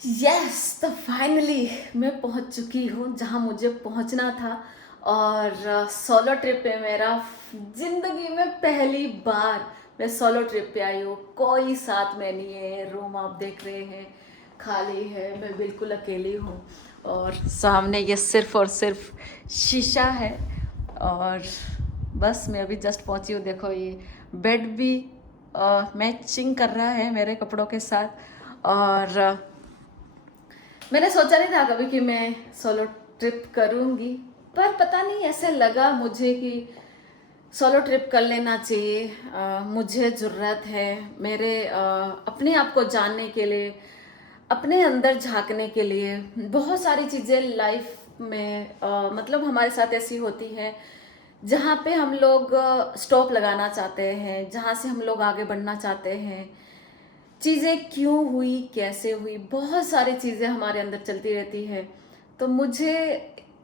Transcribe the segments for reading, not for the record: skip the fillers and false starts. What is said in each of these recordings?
Yes तो finally मैं पहुंच चुकी हूँ जहाँ मुझे पहुंचना था। और सोलो ट्रिप पे मेरा ज़िंदगी में पहली बार मैं सोलो ट्रिप पे आई हूँ। कोई साथ में नहीं है। रूम आप देख रहे हैं खाली है, मैं बिल्कुल अकेली हूँ। और सामने ये सिर्फ और सिर्फ शीशा है। और बस मैं अभी जस्ट पहुँची हूँ। देखो ये बेड भी मैचिंग कर रहा है मेरे कपड़ों के साथ। और मैंने सोचा नहीं था कभी कि मैं सोलो ट्रिप करूँगी, पर पता नहीं ऐसे लगा मुझे कि सोलो ट्रिप कर लेना चाहिए। मुझे ज़रूरत है मेरे अपने आप को जानने के लिए, अपने अंदर झांकने के लिए। बहुत सारी चीज़ें लाइफ में मतलब हमारे साथ ऐसी होती हैं जहाँ पे हम लोग स्टॉप लगाना चाहते हैं, जहाँ से हम लोग आगे बढ़ना चाहते हैं। चीज़ें क्यों हुई, कैसे हुई, बहुत सारी चीज़ें हमारे अंदर चलती रहती है। तो मुझे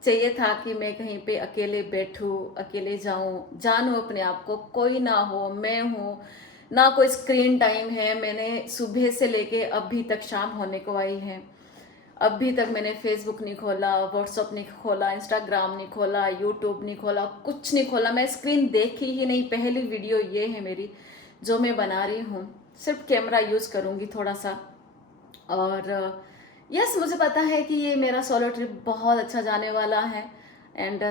चाहिए था कि मैं कहीं पे अकेले बैठूं, अकेले जाऊं, जानूं अपने आप को, कोई ना हो, मैं हूं ना। कोई स्क्रीन टाइम है। मैंने सुबह से लेके अभी तक शाम होने को आई है, अभी तक मैंने फेसबुक नहीं खोला, व्हाट्सअप नहीं खोला, इंस्टाग्राम नहीं खोला, यूट्यूब नहीं खोला, कुछ नहीं खोला। मैं स्क्रीन देखी ही नहीं। पहली वीडियो ये है मेरी जो मैं बना रही हूँ। सिर्फ कैमरा यूज़ करूँगी थोड़ा सा। और यस मुझे पता है कि ये मेरा सोलो ट्रिप बहुत अच्छा जाने वाला है। एंड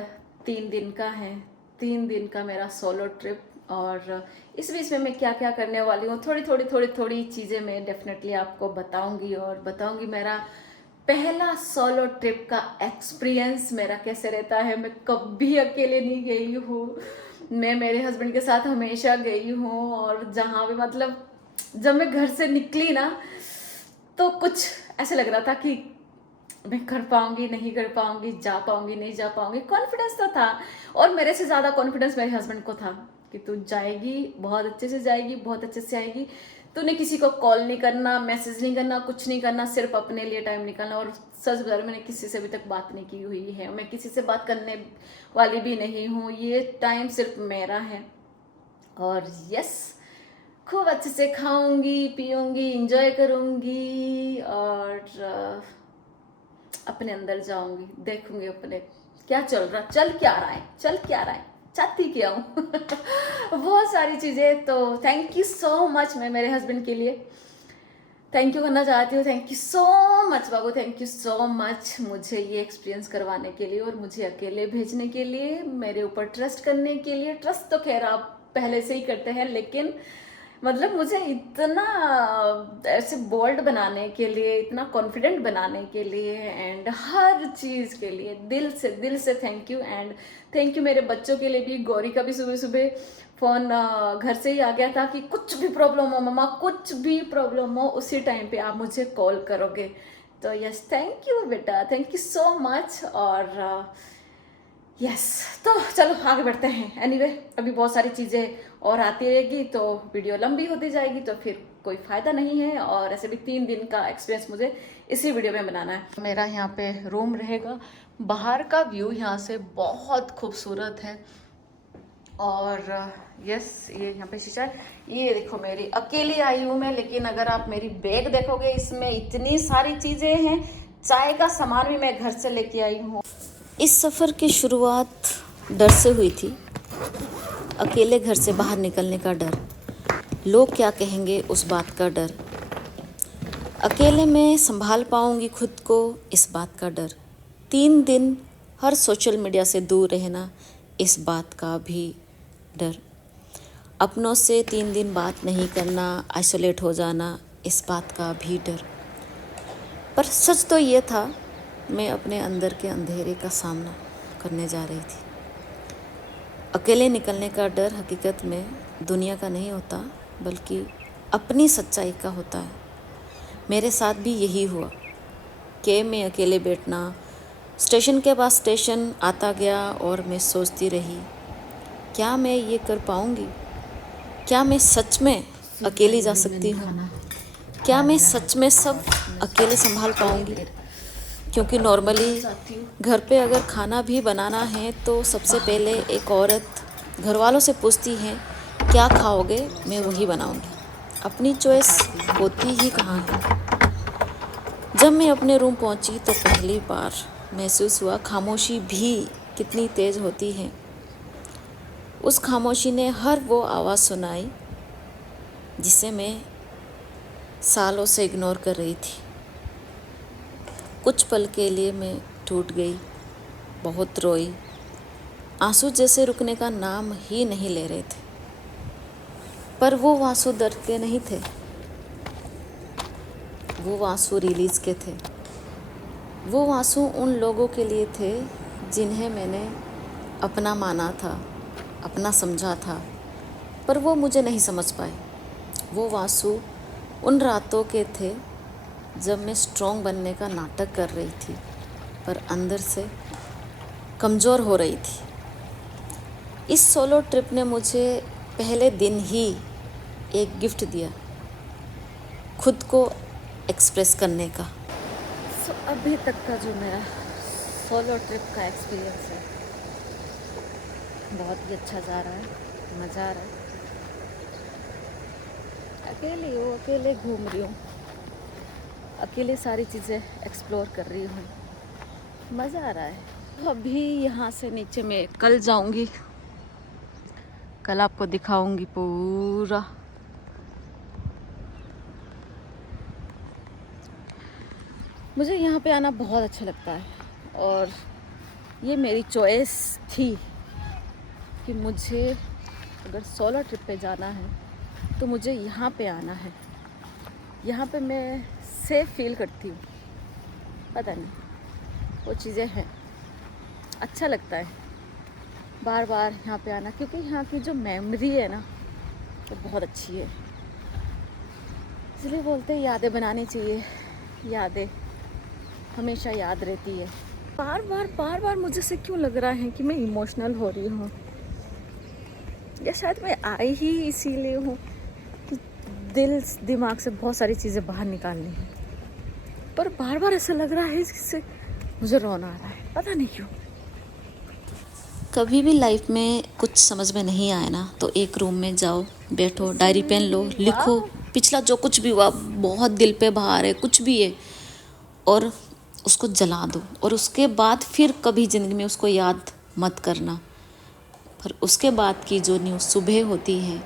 3 दिन का है, 3 दिन का मेरा सोलो ट्रिप। और इस बीच में मैं क्या क्या करने वाली हूँ, थोड़ी चीज़ें मैं डेफिनेटली आपको बताऊंगी। और बताऊंगी मेरा पहला सोलो ट्रिप का एक्सपीरियंस मेरा कैसे रहता है। मैं कभी अकेले नहीं गई हूँ, मैं मेरे हस्बैंड के साथ हमेशा गई हूँ। और जहाँ भी मतलब जब मैं घर से निकली ना, तो कुछ ऐसे लग रहा था कि मैं कर पाऊंगी नहीं कर पाऊंगी, जा पाऊंगी नहीं जा पाऊंगी। कॉन्फिडेंस तो था, और मेरे से ज़्यादा कॉन्फिडेंस मेरे हस्बैंड को था कि तू जाएगी, बहुत अच्छे से जाएगी, बहुत अच्छे से आएगी। तूने किसी को कॉल नहीं करना, मैसेज नहीं करना, कुछ नहीं करना, सिर्फ अपने लिए टाइम निकालना। और सच बता रही, मैंने किसी से अभी तक बात नहीं की हुई है, मैं किसी से बात करने वाली भी नहीं हूँ। ये टाइम सिर्फ मेरा है। और यस खूब अच्छे से खाऊंगी, पीऊंगी, इंजॉय करूंगी। और अपने अंदर जाऊंगी, देखूंगी अपने क्या चल रहा, चल क्या रहा है, चल क्या रहा है, चाहती क्या हूँ। बहुत सारी चीज़ें। तो थैंक यू सो मच। मैं मेरे हस्बैंड के लिए थैंक यू करना चाहती हूँ। Thank you so much Babu, thank you so much मुझे ये एक्सपीरियंस करवाने के लिए और मुझे अकेले भेजने के लिए, मेरे ऊपर ट्रस्ट करने के लिए। ट्रस्ट तो खैर आप पहले से ही करते हैं, लेकिन मतलब मुझे इतना ऐसे बोल्ड बनाने के लिए, इतना कॉन्फिडेंट बनाने के लिए, एंड हर चीज़ के लिए दिल से thank you. And thank you मेरे बच्चों के लिए भी। गौरी का भी सुबह सुबह फ़ोन घर से ही आ गया था कि कुछ भी प्रॉब्लम हो मम्मा, कुछ भी प्रॉब्लम हो उसी टाइम पे आप मुझे कॉल करोगे। तो यस थैंक यू बेटा, थैंक यू सो मच। और यस तो चलो आगे बढ़ते हैं। एनीवे अभी बहुत सारी चीज़ें और आती रहेगी तो वीडियो लंबी होती जाएगी, तो फिर कोई फ़ायदा नहीं है। और ऐसे भी 3 दिन का एक्सपीरियंस मुझे इसी वीडियो में बनाना है। मेरा यहाँ पे रूम रहेगा, बाहर का व्यू यहाँ से बहुत खूबसूरत है। और यस ये यहाँ पे शीशा है। ये देखो मेरी अकेली आई हूँ मैं, लेकिन अगर आप मेरी बैग देखोगे इसमें इतनी सारी चीज़ें हैं। चाय का सामान भी मैं घर से लेके आई हूँ। इस सफ़र की शुरुआत डर से हुई थी। अकेले घर से बाहर निकलने का डर, लोग क्या कहेंगे उस बात का डर, अकेले मैं संभाल पाऊंगी खुद को इस बात का डर, 3 दिन हर सोशल मीडिया से दूर रहना इस बात का भी डर, अपनों से 3 दिन बात नहीं करना, आइसोलेट हो जाना इस बात का भी डर। पर सच तो ये था, मैं अपने अंदर के अंधेरे का सामना करने जा रही थी। अकेले निकलने का डर हकीकत में दुनिया का नहीं होता, बल्कि अपनी सच्चाई का होता है। मेरे साथ भी यही हुआ कि मैं अकेले बैठना, स्टेशन के पास स्टेशन आता गया और मैं सोचती रही, क्या मैं ये कर पाऊँगी? क्या मैं सच में अकेली जा सकती हूँ? क्या मैं सच में सब अकेले संभाल पाऊँगी? क्योंकि नॉर्मली घर पे अगर खाना भी बनाना है तो सबसे पहले एक औरत घर वालों से पूछती है क्या खाओगे, मैं वही बनाऊंगी। अपनी चॉइस होती ही कहाँ है। जब मैं अपने रूम पहुंची तो पहली बार महसूस हुआ खामोशी भी कितनी तेज़ होती है। उस खामोशी ने हर वो आवाज़ सुनाई जिसे मैं सालों से इग्नोर कर रही थी। कुछ पल के लिए मैं टूट गई, बहुत रोई। आंसू जैसे रुकने का नाम ही नहीं ले रहे थे। पर वो आंसू दर्द के नहीं थे, वो आंसू रिलीज़ के थे। वो आंसू उन लोगों के लिए थे जिन्हें मैंने अपना माना था, अपना समझा था, पर वो मुझे नहीं समझ पाए। वो आंसू उन रातों के थे जब मैं स्ट्रॉन्ग बनने का नाटक कर रही थी, पर अंदर से कमज़ोर हो रही थी। इस सोलो ट्रिप ने मुझे पहले दिन ही एक गिफ्ट दिया, खुद को एक्सप्रेस करने का। अभी तक का जो मेरा सोलो ट्रिप का एक्सपीरियंस है बहुत ही अच्छा जा रहा है, मज़ा आ रहा है। अकेली हूँ, अकेले घूम रही हूँ, अकेले सारी चीज़ें एक्सप्लोर कर रही हूँ, मज़ा आ रहा है। अभी यहाँ से नीचे मैं कल जाऊँगी, कल आपको दिखाऊँगी पूरा। मुझे यहाँ पे आना बहुत अच्छा लगता है और ये मेरी चॉइस थी कि मुझे अगर सोलो ट्रिप पे जाना है तो मुझे यहाँ पे आना है। यहाँ पे मैं सेफ फील करती हूँ, पता नहीं वो चीज़ें हैं, अच्छा लगता है बार बार यहाँ पे आना, क्योंकि यहाँ की जो मेमोरी है ना वो बहुत अच्छी है। इसलिए बोलते हैं यादें बनानी चाहिए, यादें हमेशा याद रहती है। बार बार मुझे से क्यों लग रहा है कि मैं इमोशनल हो रही हूँ, या शायद मैं आई ही इसीलिए हूँ कि दिल दिमाग से बहुत सारी चीज़ें बाहर निकालनी है, पर बार बार ऐसा लग रहा है इससे मुझे रोना आ रहा है, पता नहीं क्यों। कभी भी लाइफ में कुछ समझ में नहीं आए ना तो एक रूम में जाओ, बैठो, डायरी पेन लो, लिखो पिछला जो कुछ भी हुआ, बहुत दिल पे भार है, कुछ भी है, और उसको जला दो। और उसके बाद फिर कभी ज़िंदगी में उसको याद मत करना। पर उसके बाद की जो न्यू सुबह होती है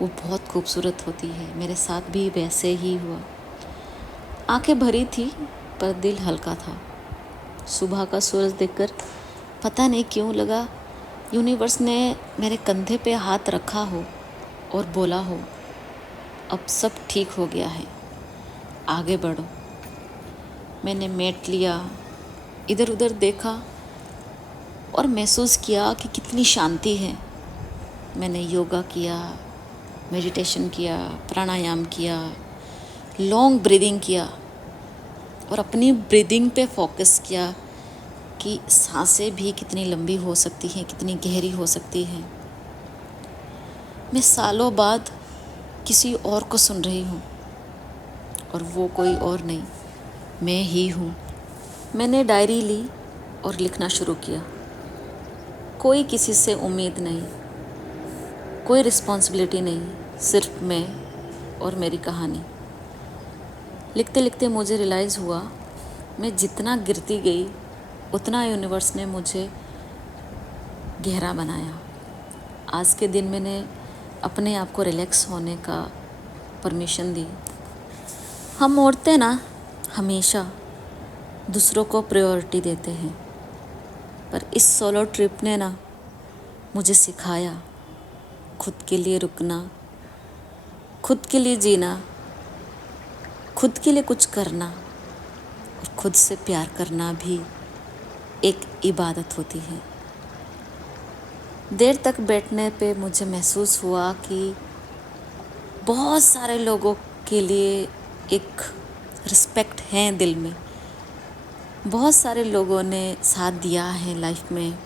वो बहुत खूबसूरत होती है। मेरे साथ भी वैसे ही हुआ। आंखें भरी थी पर दिल हल्का था। सुबह का सूरज देखकर पता नहीं क्यों लगा यूनिवर्स ने मेरे कंधे पे हाथ रखा हो और बोला हो, अब सब ठीक हो गया है, आगे बढ़ो। मैंने मैट लिया, इधर उधर देखा और महसूस किया कि कितनी शांति है। मैंने योगा किया, मेडिटेशन किया, प्राणायाम किया, लॉन्ग ब्रीदिंग किया और अपनी ब्रीदिंग पे फोकस किया कि सांसें भी कितनी लंबी हो सकती हैं, कितनी गहरी हो सकती हैं। मैं सालों बाद किसी और को सुन रही हूँ और वो कोई और नहीं, मैं ही हूँ। मैंने डायरी ली और लिखना शुरू किया। कोई किसी से उम्मीद नहीं, कोई रिस्पॉन्सिबिलिटी नहीं, सिर्फ मैं और मेरी कहानी। लिखते लिखते मुझे रियलाइज़ हुआ मैं जितना गिरती गई उतना यूनिवर्स ने मुझे गहरा बनाया। आज के दिन मैंने अपने आप को रिलैक्स होने का परमिशन दी। हम औरतें ना हमेशा दूसरों को प्रायोरिटी देते हैं, पर इस सोलो ट्रिप ने ना मुझे सिखाया खुद के लिए रुकना, खुद के लिए जीना, खुद के लिए कुछ करना और खुद से प्यार करना भी एक इबादत होती है। देर तक बैठने पे मुझे महसूस हुआ कि बहुत सारे लोगों के लिए एक रिस्पेक्ट है दिल में। बहुत सारे लोगों ने साथ दिया है लाइफ में,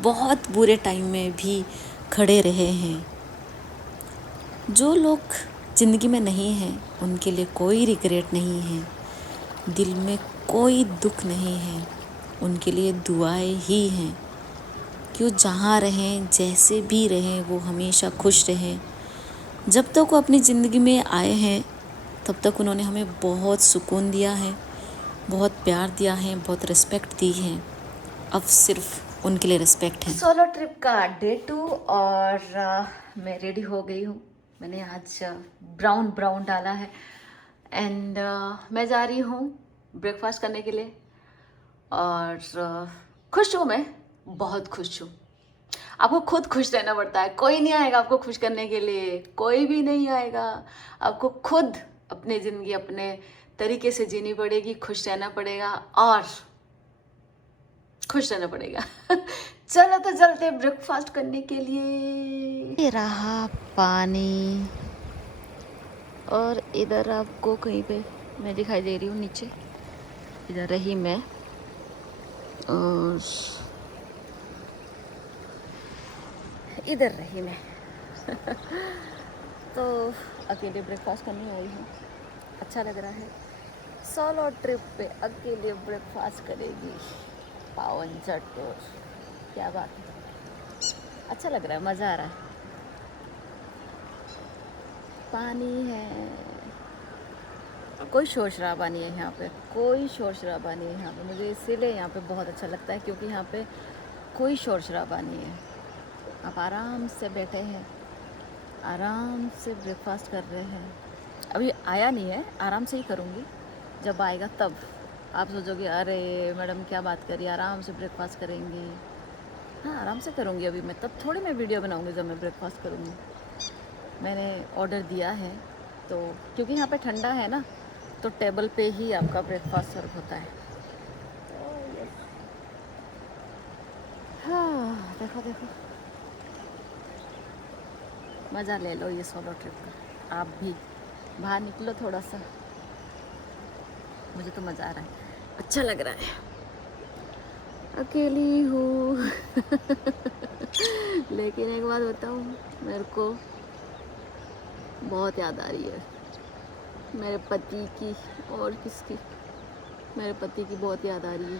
बहुत बुरे टाइम में भी खड़े रहे हैं। जो लोग ज़िंदगी में नहीं हैं उनके लिए कोई रिग्रेट नहीं है, दिल में कोई दुख नहीं है, उनके लिए दुआएं ही हैं कि वो जहाँ रहें, जैसे भी रहें, वो हमेशा खुश रहें। जब तक वो अपनी ज़िंदगी में आए हैं तब तक उन्होंने हमें बहुत सुकून दिया है, बहुत प्यार दिया है, बहुत रिस्पेक्ट दी है। अब सिर्फ उनके लिए रिस्पेक्ट है। सोलो ट्रिप का डे 2 और मैं रेडी हो गई हूँ। मैंने आज ब्राउन ब्राउन डाला है एंड मैं जा रही हूँ ब्रेकफास्ट करने के लिए और खुश हूँ, मैं बहुत खुश हूँ। आपको खुद खुश रहना पड़ता है, कोई नहीं आएगा आपको खुश करने के लिए, कोई भी नहीं आएगा। आपको खुद अपनी ज़िंदगी अपने तरीके से जीनी पड़ेगी, खुश रहना पड़ेगा और खुश रहना पड़ेगा। चलो तो चलते ब्रेकफास्ट करने के लिए। ये रहा पानी और इधर आपको कहीं पे मैं दिखाई दे रही हूँ नीचे, इधर रही मैं और इधर रही मैं। तो अकेले ब्रेकफास्ट करने आई हूँ, अच्छा लग रहा है। सोलो ट्रिप पे अकेले ब्रेकफास्ट करेगी पावन चटोर, क्या बात है, अच्छा लग रहा है, मज़ा आ रहा है। पानी है, कोई शोर शराबा नहीं है यहाँ पे, कोई शोर शराबा नहीं है यहाँ पे। मुझे इसीलिए यहाँ पे बहुत अच्छा लगता है क्योंकि यहाँ पे कोई शोर शराबा नहीं है। आप आराम से बैठे हैं, आराम से ब्रेकफास्ट कर रहे हैं। अभी आया नहीं है, आराम से ही करूँगी, जब आएगा तब आप सोचोगे अरे मैडम क्या बात करी, आराम से ब्रेकफास्ट करेंगी। हाँ आराम से करूँगी अभी मैं, तब थोड़ी मैं वीडियो बनाऊँगी जब मैं ब्रेकफास्ट करूँगी। मैंने ऑर्डर दिया है तो क्योंकि यहाँ पे ठंडा है ना, तो टेबल पे ही आपका ब्रेकफास्ट सर्व होता है। तो हाँ देखो देखो, मज़ा ले लो ये सोलो ट्रिप का। आप भी बाहर निकलो थोड़ा सा, मुझे तो मज़ा आ रहा है, अच्छा लग रहा है। अकेली हूँ लेकिन एक बात बताऊँ, मेरे को बहुत याद आ रही है मेरे पति की, और किसकी, मेरे पति की बहुत याद आ रही है।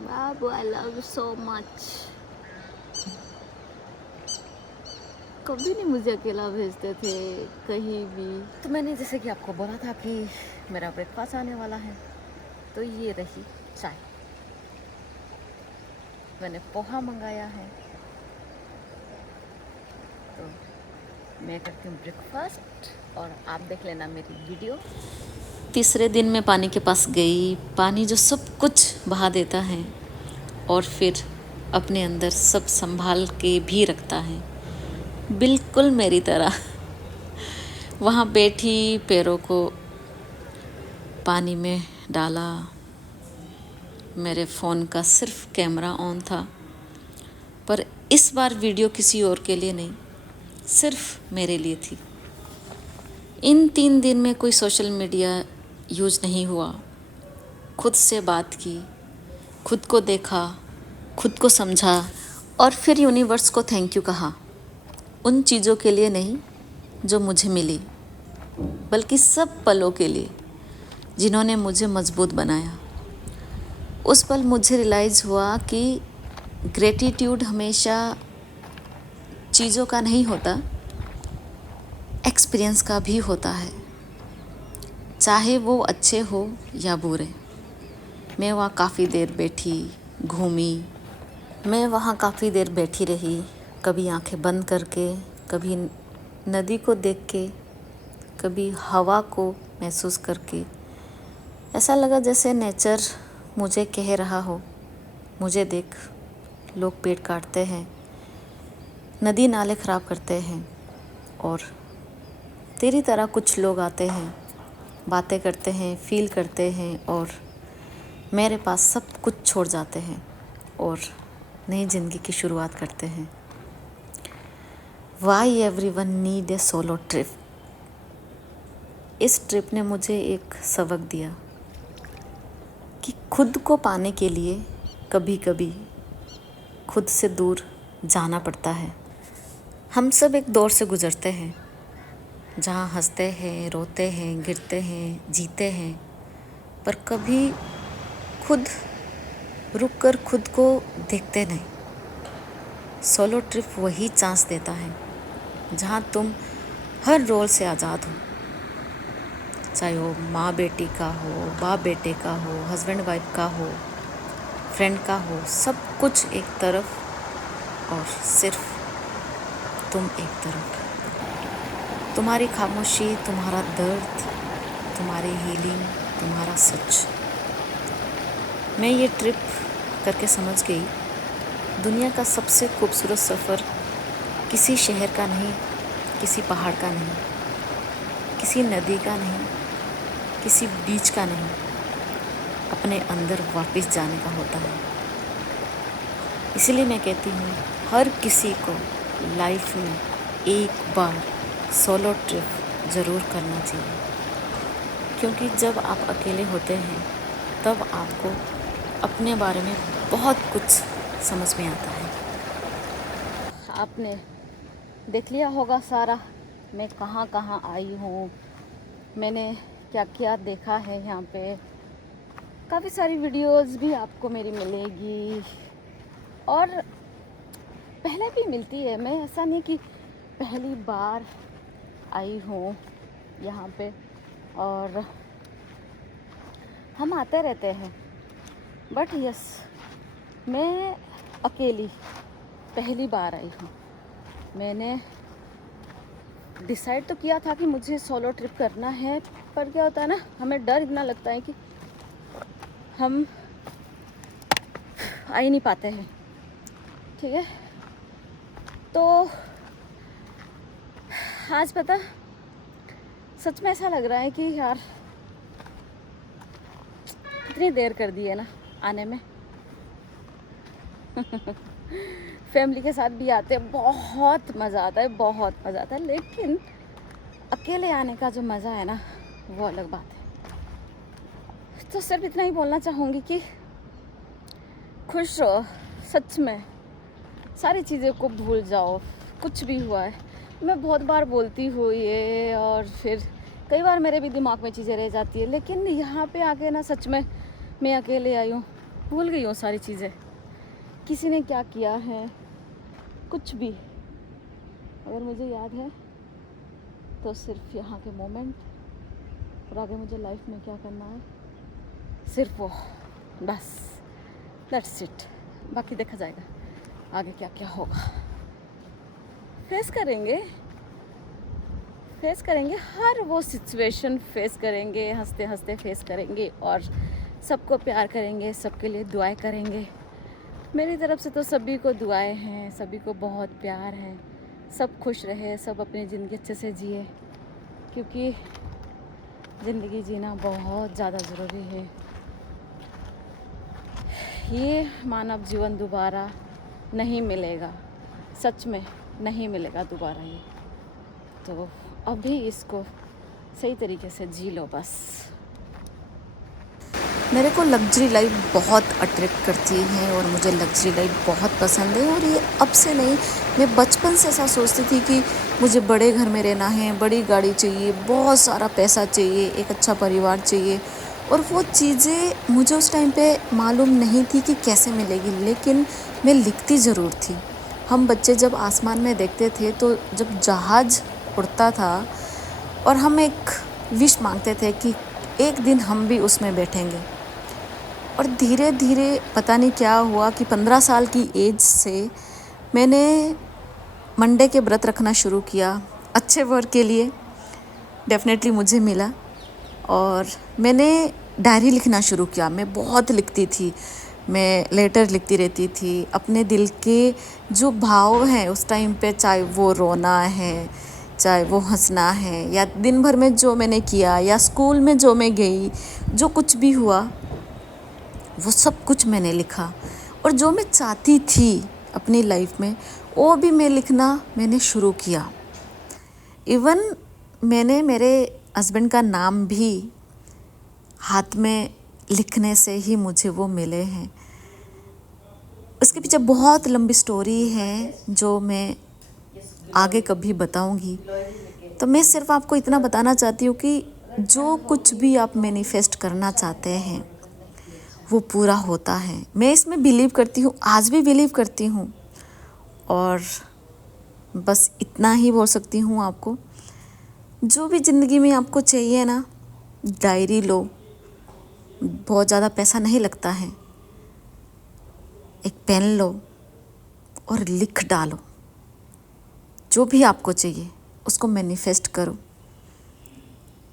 बाबू I love you so much. कभी नहीं मुझे अकेला भेजते थे कहीं भी। तो मैंने जैसे कि आपको बोला था कि मेरा ब्रेकफास्ट आने वाला है, तो ये रही चाय। मैंने पोहा मंगाया है, तो मैं करती हूँ ब्रेकफास्ट और आप देख लेना मेरी वीडियो। तीसरे दिन मैं पानी के पास गई। पानी जो सब कुछ बहा देता है और फिर अपने अंदर सब संभाल के भी रखता है, बिल्कुल मेरी तरह। वहाँ बैठी, पैरों को पानी में डाला। मेरे फ़ोन का सिर्फ कैमरा ऑन था, पर इस बार वीडियो किसी और के लिए नहीं, सिर्फ मेरे लिए थी। इन 3 दिन में कोई सोशल मीडिया यूज़ नहीं हुआ। खुद से बात की, खुद को देखा, खुद को समझा और फिर यूनिवर्स को थैंक यू कहा। उन चीज़ों के लिए नहीं जो मुझे मिली, बल्कि सब पलों के लिए जिन्होंने मुझे मजबूत बनाया। उस पल मुझे रियलाइज़ हुआ कि ग्रेटिट्यूड हमेशा चीज़ों का नहीं होता, एक्सपीरियंस का भी होता है, चाहे वो अच्छे हो या बुरे। मैं वहाँ काफ़ी देर बैठी, घूमी। मैं वहाँ काफ़ी देर बैठी रही, कभी आंखें बंद करके, कभी नदी को देख के, कभी हवा को महसूस करके। ऐसा लगा जैसे नेचर मुझे कह रहा हो, मुझे देख, लोग पेड़ काटते हैं, नदी नाले ख़राब करते हैं और तेरी तरह कुछ लोग आते हैं, बातें करते हैं, फील करते हैं और मेरे पास सब कुछ छोड़ जाते हैं और नई ज़िंदगी की शुरुआत करते हैं। Why everyone need a solo trip? इस ट्रिप ने मुझे एक सबक दिया कि खुद को पाने के लिए कभी कभी खुद से दूर जाना पड़ता है। हम सब एक दौर से गुज़रते हैं जहाँ हंसते हैं, रोते हैं, गिरते हैं, जीते हैं, पर कभी खुद रुक कर खुद को देखते नहीं। सोलो ट्रिप वही चांस देता है जहाँ तुम हर रोल से आज़ाद हो, चाहे वो माँ बेटी का हो, बाप बेटे का हो, हस्बैंड वाइफ का हो, फ्रेंड का हो, सब कुछ एक तरफ और सिर्फ तुम एक तरफ। तुम्हारी खामोशी, तुम्हारा दर्द, तुम्हारी हीलिंग, तुम्हारा सच। मैं ये ट्रिप करके समझ गई, दुनिया का सबसे खूबसूरत सफ़र किसी शहर का नहीं, किसी पहाड़ का नहीं, किसी नदी का नहीं, किसी बीच का नहीं, अपने अंदर वापस जाने का होता है। इसीलिए मैं कहती हूँ, हर किसी को लाइफ में एक बार सोलो ट्रिप ज़रूर करना चाहिए, क्योंकि जब आप अकेले होते हैं तब आपको अपने बारे में बहुत कुछ समझ में आता है। आपने देख लिया होगा सारा, मैं कहाँ कहाँ आई हूँ, मैंने क्या क्या देखा है यहाँ पे। काफ़ी सारी वीडियोस भी आपको मेरी मिलेगी और पहले भी मिलती है। मैं ऐसा नहीं कि पहली बार आई हूँ यहाँ पे, और हम आते रहते हैं, बट यस, मैं अकेली पहली बार आई हूँ। मैंने डिसाइड तो किया था कि मुझे सोलो ट्रिप करना है, पर क्या होता है ना, हमें डर इतना लगता है कि हम आ ही नहीं पाते हैं, ठीक है। तो आज पता सच में ऐसा लग रहा है कि यार कितनी देर कर दी है ना आने में। फैमिली के साथ भी आते हैं, बहुत मज़ा आता है, बहुत मज़ा आता है, लेकिन अकेले आने का जो मज़ा है ना, वो अलग बात है। तो सिर्फ इतना ही बोलना चाहूँगी कि खुश रहो, सच में सारी चीज़ों को भूल जाओ, कुछ भी हुआ है। मैं बहुत बार बोलती हूँ ये, और फिर कई बार मेरे भी दिमाग में चीज़ें रह जाती है, लेकिन यहाँ पे आके ना सच में मैं अकेले आई हूँ, भूल गई हूँ सारी चीज़ें, किसी ने क्या किया है, कुछ भी अगर मुझे याद है तो सिर्फ यहाँ के मोमेंट, और आगे मुझे लाइफ में क्या करना है सिर्फ वो, बस दैट्स इट। बाकी देखा जाएगा आगे क्या क्या होगा। फेस करेंगे हर वो सिचुएशन, फेस करेंगे, हंसते हंसते फेस करेंगे, और सबको प्यार करेंगे, सबके लिए दुआएं करेंगे। मेरी तरफ से तो सभी को दुआएं हैं, सभी को बहुत प्यार है, सब खुश रहे, सब अपनी ज़िंदगी अच्छे से जिए, क्योंकि ज़िंदगी जीना बहुत ज़्यादा ज़रूरी है। ये मानव जीवन दोबारा नहीं मिलेगा, सच में नहीं मिलेगा दोबारा ये, तो अभी इसको सही तरीके से जी लो बस। मेरे को लग्जरी लाइफ बहुत अट्रैक्ट करती है और मुझे लग्जरी लाइफ बहुत पसंद है, और ये अब से नहीं, मैं बचपन से ऐसा सोचती थी कि मुझे बड़े घर में रहना है, बड़ी गाड़ी चाहिए, बहुत सारा पैसा चाहिए, एक अच्छा परिवार चाहिए। और वो चीज़ें मुझे उस टाइम पे मालूम नहीं थी कि कैसे मिलेगी, लेकिन मैं लिखती ज़रूर थी। हम बच्चे जब आसमान में देखते थे, तो जब जहाज़ उड़ता था और हम एक विश मांगते थे कि एक दिन हम भी उसमें बैठेंगे, और धीरे धीरे पता नहीं क्या हुआ कि 15 साल की एज से मैंने मंडे के व्रत रखना शुरू किया, अच्छे वर्क के लिए डेफिनेटली मुझे मिला, और मैंने डायरी लिखना शुरू किया। मैं बहुत लिखती थी, मैं लेटर लिखती रहती थी, अपने दिल के जो भाव हैं उस टाइम पे, चाहे वो रोना है, चाहे वो हंसना है, या दिन भर में जो मैंने किया, या स्कूल में जो मैं गई, जो कुछ भी हुआ, वो सब कुछ मैंने लिखा। और जो मैं चाहती थी अपनी लाइफ में, वो भी मैंने शुरू किया। इवन मैंने मेरे हस्बैंड का नाम भी हाथ में लिखने से ही मुझे वो मिले हैं। उसके पीछे बहुत लंबी स्टोरी है जो मैं आगे कभी बताऊंगी। तो मैं सिर्फ आपको इतना बताना चाहती हूँ कि जो कुछ भी आप मैनिफेस्ट करना चाहते हैं वो पूरा होता है। मैं इसमें बिलीव करती हूँ, आज भी बिलीव करती हूँ, और बस इतना ही बोल सकती हूँ आपको, जो भी ज़िंदगी में आपको चाहिए ना, डायरी लो, बहुत ज़्यादा पैसा नहीं लगता है, एक पेन लो और लिख डालो। जो भी आपको चाहिए उसको मैनिफेस्ट करो,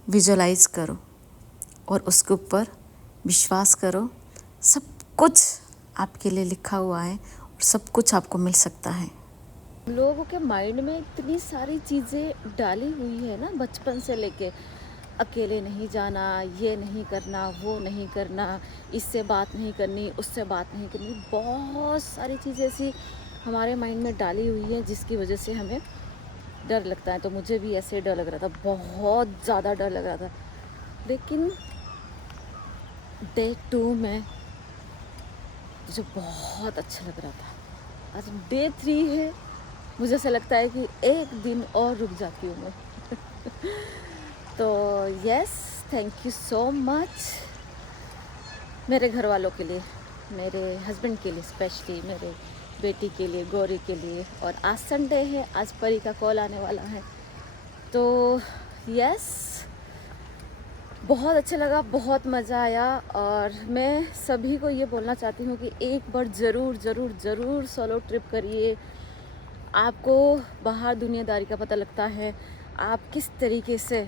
विजुअलाइज करो और उसके ऊपर विश्वास करो। सब कुछ आपके लिए लिखा हुआ है और सब कुछ आपको मिल सकता है। लोगों के माइंड में इतनी सारी चीज़ें डाली हुई है ना, बचपन से लेके, अकेले नहीं जाना, ये नहीं करना, वो नहीं करना, इससे बात नहीं करनी, उससे बात नहीं करनी, बहुत सारी चीज़ें ऐसी हमारे माइंड में डाली हुई है जिसकी वजह से हमें डर लगता है। तो मुझे भी ऐसे डर लग रहा था, बहुत ज़्यादा डर लग रहा था। लेकिन डे 2 में मुझे बहुत अच्छा लग रहा था। आज डे 3 है, मुझे ऐसा लगता है कि एक दिन और रुक जाती हूँ मैं। तो yes, thank you so much मेरे घर वालों के लिए, मेरे हस्बैंड के लिए, स्पेशली मेरे बेटी के लिए, गौरी के लिए। और आज संडे है, आज परी का कॉल आने वाला है। तो यस, बहुत अच्छा लगा, बहुत मज़ा आया। और मैं सभी को ये बोलना चाहती हूँ कि एक बार ज़रूर ज़रूर ज़रूर सोलो ट्रिप करिए। आपको बाहर दुनियादारी का पता लगता है, आप किस तरीके से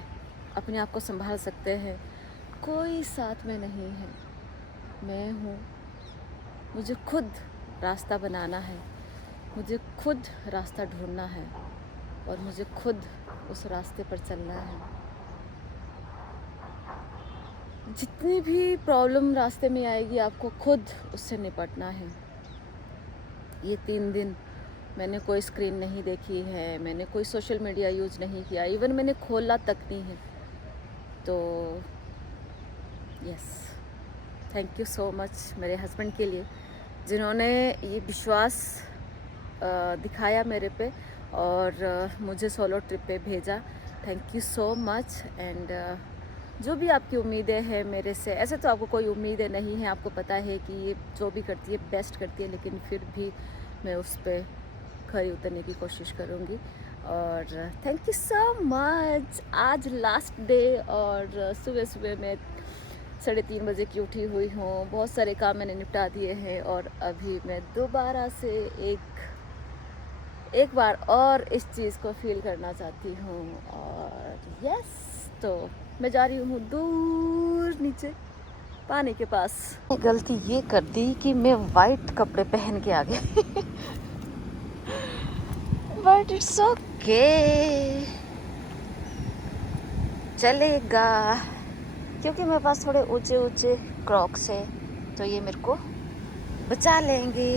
अपने आप को संभाल सकते हैं। कोई साथ में नहीं है, मैं हूँ। मुझे खुद रास्ता बनाना है, मुझे खुद रास्ता ढूंढना है और मुझे खुद उस रास्ते पर चलना है। जितनी भी प्रॉब्लम रास्ते में आएगी, आपको खुद उससे निपटना है। ये 3 दिन मैंने कोई स्क्रीन नहीं देखी है, मैंने कोई सोशल मीडिया यूज़ नहीं किया, इवन मैंने खोला तक नहीं है। तो yes, thank you so much मेरे हस्बैंड के लिए, जिन्होंने ये विश्वास दिखाया मेरे पे और मुझे सोलो ट्रिप पे भेजा। Thank you so much. And जो भी आपकी उम्मीदें हैं मेरे से, ऐसे तो आपको कोई उम्मीदें नहीं है, आपको पता है कि ये जो भी करती है बेस्ट करती है, लेकिन फिर भी मैं उस पर खरी उतरने की कोशिश करूँगी। और थैंक यू सो मच। आज लास्ट डे और सुबह सुबह मैं 3:30 बजे की उठी हुई हूँ। बहुत सारे काम मैंने निपटा दिए हैं और अभी मैं दोबारा से एक बार और इस चीज़ को फील करना चाहती हूँ। और यस, तो मैं जा रही हूँ दूर नीचे पानी के पास। गलती ये कर दी कि मैं वाइट कपड़े पहन के आ गई। बट इट्स ओके, चलेगा, क्योंकि मेरे पास थोड़े ऊंचे ऊंचे क्रॉक्स है, तो ये मेरे को बचा लेंगे।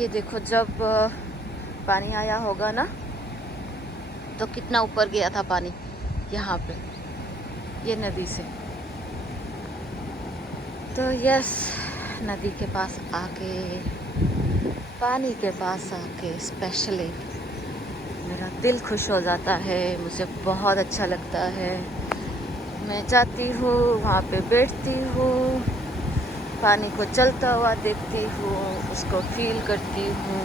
ये देखो, जब पानी आया होगा ना, तो कितना ऊपर गया था पानी यहाँ पे, ये नदी से। तो यस, नदी के पास आके, पानी के पास आके स्पेशली मेरा दिल खुश हो जाता है, मुझे बहुत अच्छा लगता है। मैं जाती हूँ वहाँ पे, बैठती हूँ, पानी को चलता हुआ देखती हूँ, उसको फील करती हूँ,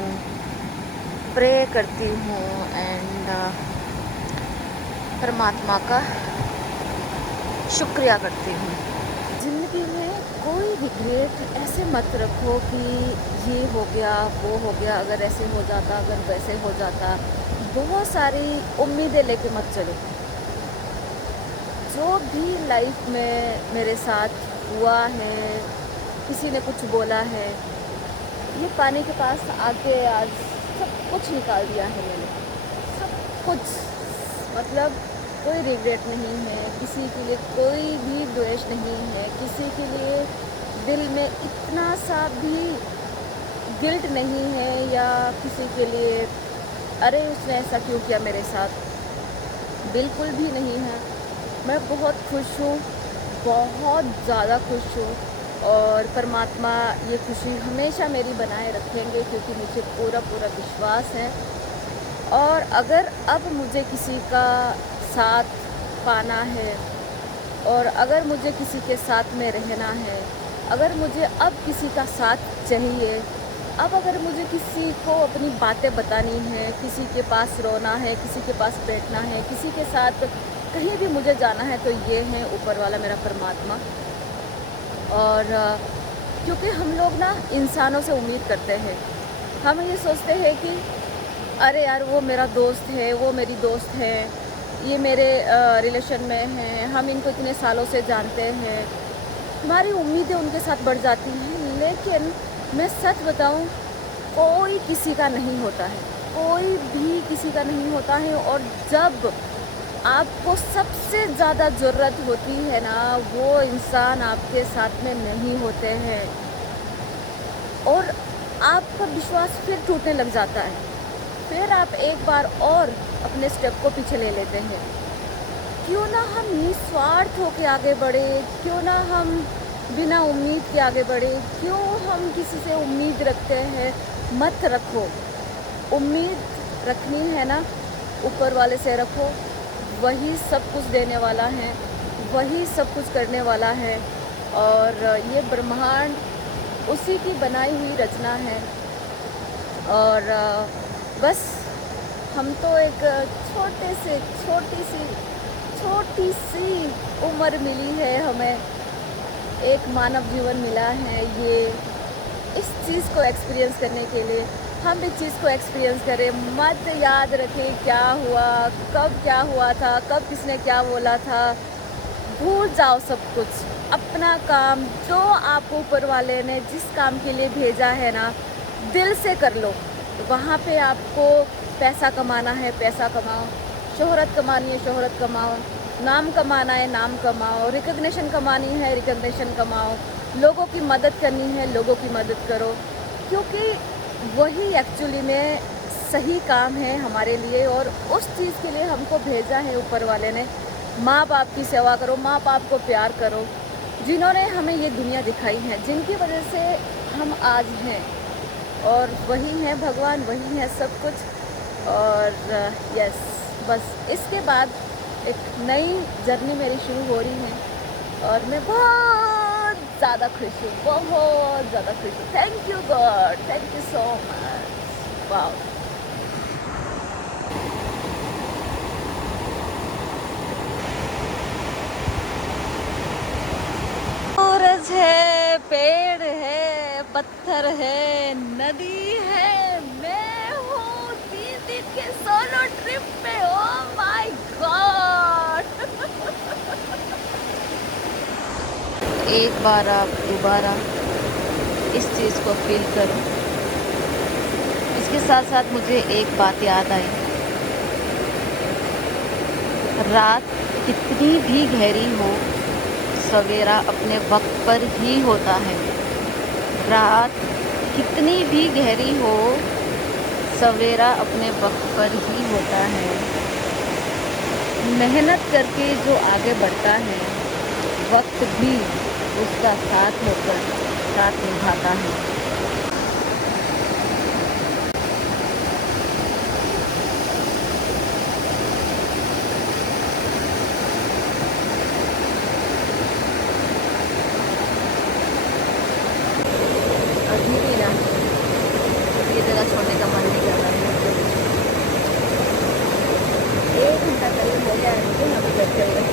प्रे करती हूँ एंड परमात्मा का शुक्रिया करती हूँ। ज़िंदगी में कोई रिग्रेट ऐसे मत रखो कि ये हो गया, वो हो गया, अगर ऐसे हो जाता, अगर वैसे हो जाता। बहुत सारी उम्मीदें लेके मत चलो। जो भी लाइफ में मेरे साथ हुआ है, किसी ने कुछ बोला है, ये पानी के पास आके आज सब कुछ निकाल दिया है मैंने, सब कुछ। मतलब कोई रिग्रेट नहीं है, किसी के लिए कोई भी द्वेष नहीं है, किसी के लिए दिल में इतना सा भी गिल्ट नहीं है, या किसी के लिए अरे उसने ऐसा क्यों किया मेरे साथ, बिल्कुल भी नहीं है। मैं बहुत खुश हूँ, बहुत ज़्यादा खुश हूँ और परमात्मा ये खुशी हमेशा मेरी बनाए रखेंगे, क्योंकि मुझे पूरा पूरा विश्वास है। और अगर अब मुझे किसी का साथ पाना है और अगर मुझे किसी के साथ में रहना है, अगर मुझे अब किसी का साथ चाहिए, अब अगर मुझे किसी को अपनी बातें बतानी है, किसी के पास रोना है, किसी के पास बैठना है, किसी के साथ कहीं भी मुझे जाना है तो ये है ऊपर वाला मेरा परमात्मा। और क्योंकि हम लोग ना इंसानों से उम्मीद करते हैं, हम ये सोचते हैं कि अरे यार वो मेरा दोस्त है, वो मेरी दोस्त है, ये मेरे रिलेशन में हैं, हम इनको इतने सालों से जानते हैं, हमारी उम्मीदें उनके साथ बढ़ जाती हैं। लेकिन मैं सच बताऊं, कोई किसी का नहीं होता है, कोई भी किसी का नहीं होता है। और जब आपको सबसे ज़्यादा ज़रूरत होती है ना, वो इंसान आपके साथ में नहीं होते हैं और आपका विश्वास फिर टूटने लग जाता है। फिर आप एक बार और अपने स्टेप को पीछे ले लेते हैं। क्यों ना हम निस्वार्थ होकर आगे बढ़े, क्यों ना हम बिना उम्मीद के आगे बढ़े, क्यों हम किसी से उम्मीद रखते हैं। मत रखो, उम्मीद रखनी है ना ऊपर वाले से रखो, वही सब कुछ देने वाला है, वही सब कुछ करने वाला है। और ये ब्रह्मांड उसी की बनाई हुई रचना है। और बस हम तो एक छोटी सी उम्र मिली है हमें, एक मानव जीवन मिला है ये इस चीज़ को एक्सपीरियंस करने के लिए। हम इस चीज़ को एक्सपीरियंस करें, मत याद रखें क्या हुआ, कब क्या हुआ था, कब किसने क्या बोला था। भूल जाओ सब कुछ, अपना काम जो आपको ऊपर वाले ने जिस काम के लिए भेजा है ना, दिल से कर लो। वहाँ पे आपको पैसा कमाना है पैसा कमाओ, शोहरत कमानी है शोहरत कमाओ, नाम कमाना है नाम कमाओ, रिकग्निशन कमानी है रिकग्निशन कमाओ, लोगों की मदद करनी है लोगों की मदद करो, क्योंकि वही एक्चुअली में सही काम है हमारे लिए। और उस चीज़ के लिए हमको भेजा है ऊपर वाले ने। माँ बाप की सेवा करो, माँ बाप को प्यार करो, जिन्होंने हमें ये दुनिया दिखाई है, जिनकी वजह से हम आज हैं। और वही है भगवान, वही है सब कुछ। और यस, बस इसके बाद एक नई जर्नी मेरी शुरू हो रही है और मैं बहुत ज़्यादा खुश हूँ, बहुत ज़्यादा खुश हूँ। Thank you god, thank you so much. Wow. सूरज है, पेड़ है, पत्थर है, नदी है, मैं हूँ 3 दिन के सोलो ट्रिप पे। Oh my God. एक बार आप दोबारा इस चीज़ को फील करो। इसके साथ साथ मुझे एक बात याद आई, रात कितनी भी गहरी हो, सवेरा अपने वक्त पर ही होता है। रात कितनी भी गहरी हो, सवेरा अपने वक्त पर ही होता है। मेहनत करके जो आगे बढ़ता है, वक्त भी उसका साथ होकर साथ निभाता है। अभी भी ना ये जगह छोड़ने का मन नहीं कर रहा है। 1 घंटा करीब हो गया है मुझे यहाँ पे बैठे हुए,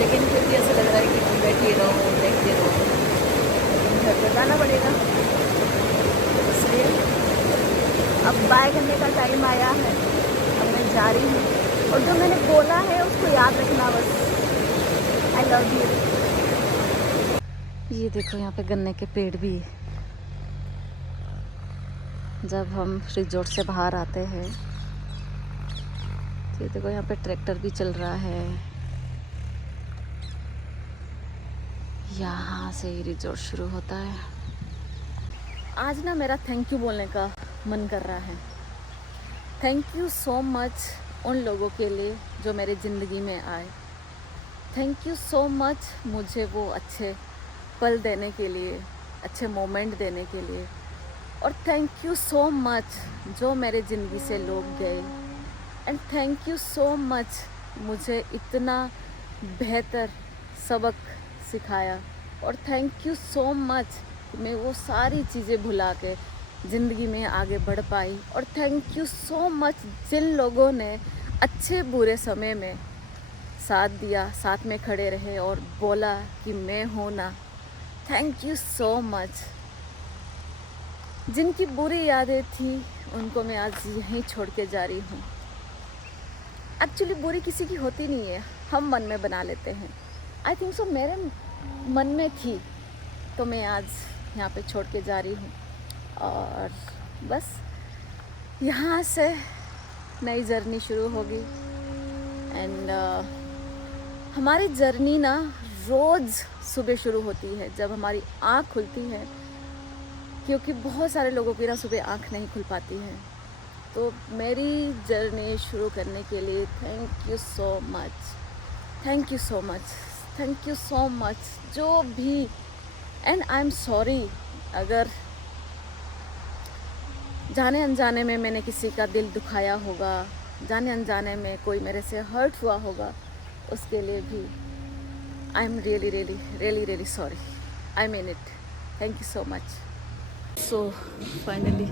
लेकिन फिर भी ऐसा लग रहा है कि मैं बैठी रहूँ देखती रहूँ, लेकिन घर पर जाना पड़ेगा। इसलिए अब बाय करने का टाइम आया है, अब मैं जा रही हूँ। और जो मैंने बोला है उसको याद रखना बस। आई लव यू। ये देखो यहाँ पे गन्ने के पेड़ भी है। जब हम रिजॉर्ट से बाहर आते हैं तो ये देखो यहाँ पे ट्रैक्टर भी चल रहा है। यहाँ से ही रिजॉर्ट शुरू होता है। आज ना मेरा थैंक यू बोलने का मन कर रहा है। थैंक यू सो मच उन लोगों के लिए जो मेरे ज़िंदगी में आए। थैंक यू सो मच मुझे वो अच्छे पल देने के लिए, अच्छे मोमेंट देने के लिए। और थैंक यू सो मच जो मेरे ज़िंदगी से लोग गए। And thank you so much मुझे इतना बेहतर सबक सिखाया। और थैंक यू सो मच मैं वो सारी चीज़ें भुला के ज़िंदगी में आगे बढ़ पाई। और थैंक यू सो मच जिन लोगों ने अच्छे बुरे समय में साथ दिया, साथ में खड़े रहे और बोला कि मैं हूँ ना। Thank you so much. जिनकी बुरी यादें थी उनको मैं आज यहीं छोड़ के जा रही हूँ। एक्चुअली बुरी किसी की होती नहीं है, हम मन में बना लेते हैं। आई थिंक सो मेरे मन में थी, तो मैं आज यहाँ पे छोड़ के जा रही हूँ। और बस यहाँ से नई जर्नी शुरू होगी। एंड हमारी जर्नी ना रोज़ सुबह शुरू होती है जब हमारी आँख खुलती है, क्योंकि बहुत सारे लोगों की ना सुबह आँख नहीं खुल पाती है। तो मेरी जर्नी शुरू करने के लिए thank you so much, thank you so much, thank you so much जो भी। एंड आई एम सॉरी अगर जाने अनजाने में मैंने किसी का दिल दुखाया होगा, जाने अनजाने में कोई मेरे से हर्ट हुआ होगा, उसके लिए भी I am really really really really sorry. I mean it. Thank you so much. So finally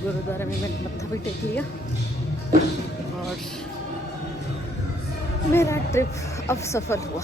gurdwara में मैंने मत्था भी टेक लिया और मेरा ट्रिप अब सफल हुआ।